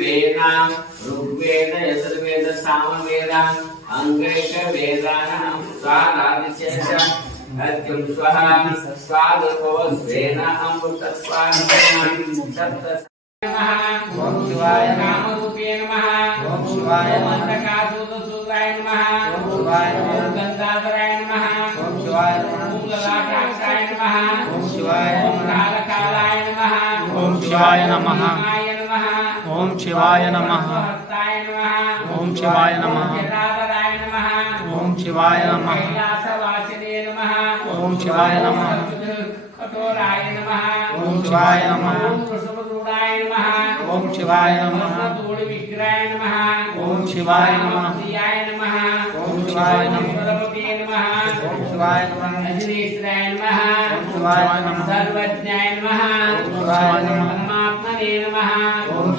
వేద ఋగ్వేద యజుర్వేద సామవేద అంగైక వేదానం స్వాలాదిశేష అత్యం స్వః స్వాదుకో స్వేన అమృతస్వామిన ओम शिवाय नम ओम शिवाय नम ओम शिवाय नम ओम शिवाय नम ओम शिवाय नम ओम शिवाय नम ओम शिवाय नम ओम शिवाय नमः शिवाय ओवाय नम ओम शिवाय नम ओम शिवाय नम ओम शिवाय नमः परमात्मने नमः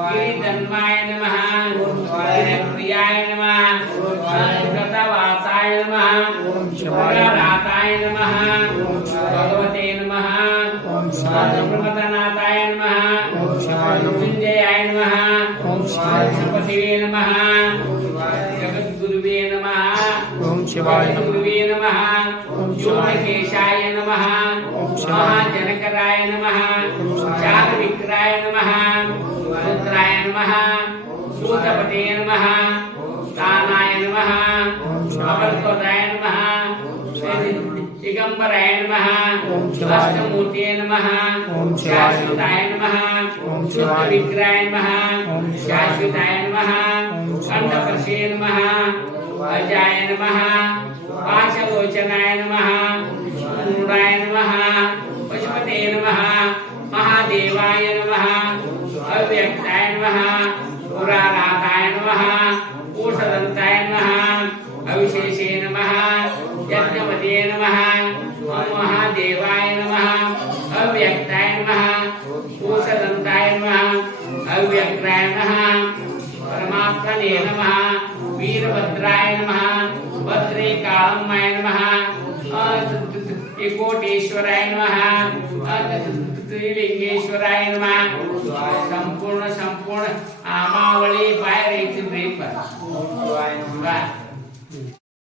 నమః. నమ నమః ఓం శివాయ ప్రియాయ భగవతే ప్రమదనాథాయ మృత్యుంజయాయ జగద్గురువే గురువే యోగకేశాయ మహాజనకరాయ सूर्याय नमः। सूतपते नमः। स्थानाय नमः। अवर्तोदाय नमः। दिगंबराय नमः। अष्टमूर्तये नमः। शाश्वताय नमः। शुद्ध विग्रहाय नमः। शाश्वताय नमः। अंडपशे नमः। अजाय नमः। पाशलोचनाय नमः। मूढ़ाय नमः। पशुपते नमः। महादेवाय नमः। अव्यक्त नमः। नम। नमः नम। अविशेषे नम। यज्ञपते नम। महादेवाय नम। अव्यक्ताय नम। कोषदन्ताय नम। अव्यक्ताय नम। परमात्मने नम। वीरभद्राय नम। भद्रे कालम्माय नम अकोटेश्वराय नमः। શ્રી લિંગેશ્વરાય નમઃ સંપૂર્ણ સંપૂર્ણ